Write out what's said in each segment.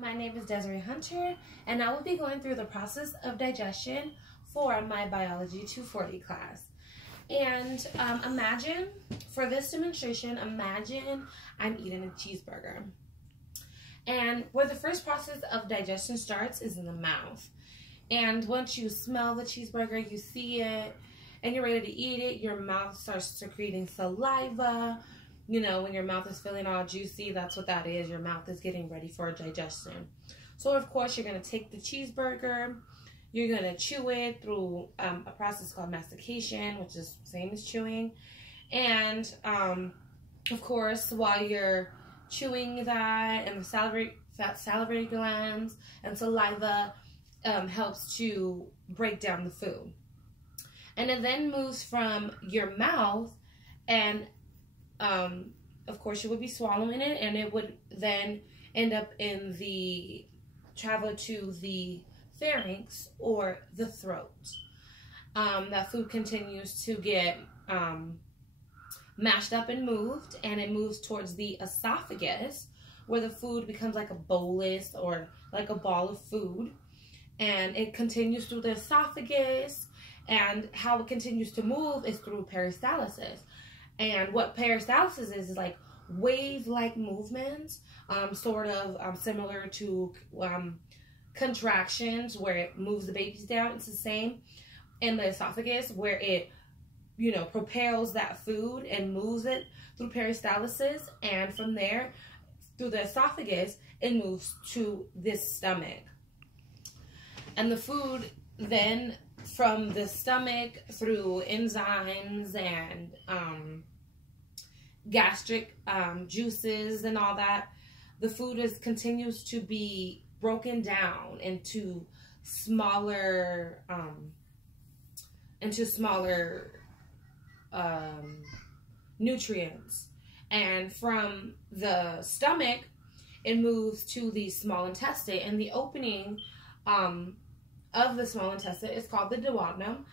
My name is Desiree Hunter, and I will be going through the process of digestion for my Biology 240 class. And imagine, for this demonstration, imagine I'm eating a cheeseburger. And where the first process of digestion starts is in the mouth. And once you smell the cheeseburger, you see it, and you're ready to eat it, your mouth starts secreting saliva. You know, when your mouth is feeling all juicy, that's what that is. Your mouth is getting ready for digestion. So, of course, you're going to take the cheeseburger. You're going to chew it through a process called mastication, which is the same as chewing. And, of course, while you're chewing that, and the salivary glands and saliva helps to break down the food. And it then moves from your mouth, and of course you would be swallowing it, and it would then end up in the travel to the pharynx or the throat. That food continues to get mashed up and moved, and it moves towards the esophagus, where the food becomes like a bolus or like a ball of food, and it continues through the esophagus. And how it continues to move is through peristalsis. And what peristalsis is like wave-like movements, sort of similar to contractions, where it moves the babies down. It's the same in the esophagus, where it, you know, propels that food and moves it through peristalsis, and from there, through the esophagus, it moves to this stomach. And the food then, from the stomach, through enzymes and gastric juices and all that, the food continues to be broken down into smaller nutrients. And from the stomach, it moves to the small intestine, and the opening of the small intestine is called the duodenum,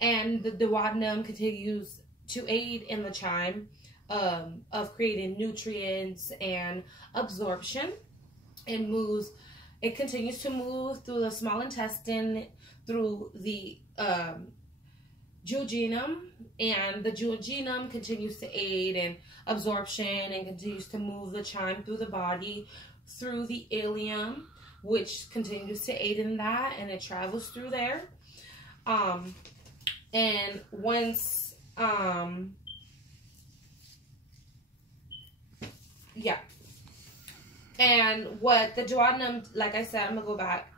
and the duodenum continues to aid in the chyme of creating nutrients and absorption. It continues to move through the small intestine, through the duodenum, and the duodenum continues to aid in absorption and continues to move the chyme through the body, through the ileum, which continues to aid in that, and it travels through there. And once, yeah. And what the duodenum, like I said, I'm gonna go back,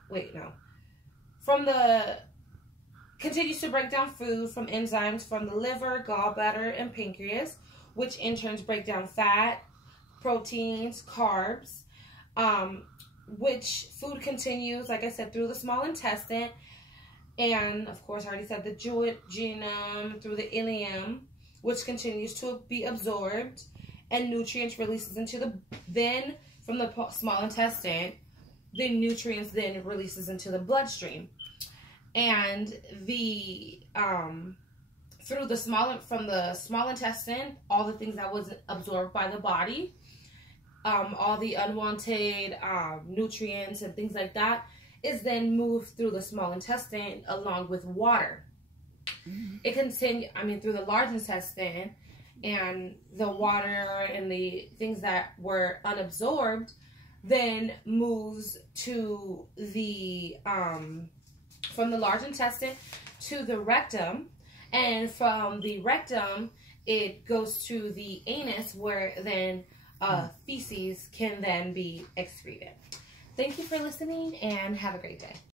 continues to break down food from enzymes from the liver, gallbladder, and pancreas, which in turn break down fat, proteins, carbs, which food continues, like I said, through the small intestine, and of course I already said the duodenum, through the ileum, which continues to be absorbed, and nutrients releases into then from the small intestine, the nutrients then releases into the bloodstream. And the from the small intestine, all the things that was absorbed by the body, all the unwanted nutrients and things like that, is then moved through the small intestine along with water. It continues, through the large intestine, and the water and the things that were unabsorbed then moves to the from the large intestine to the rectum, and from the rectum it goes to the anus, where then feces can then be excreted. Thank you for listening, and have a great day.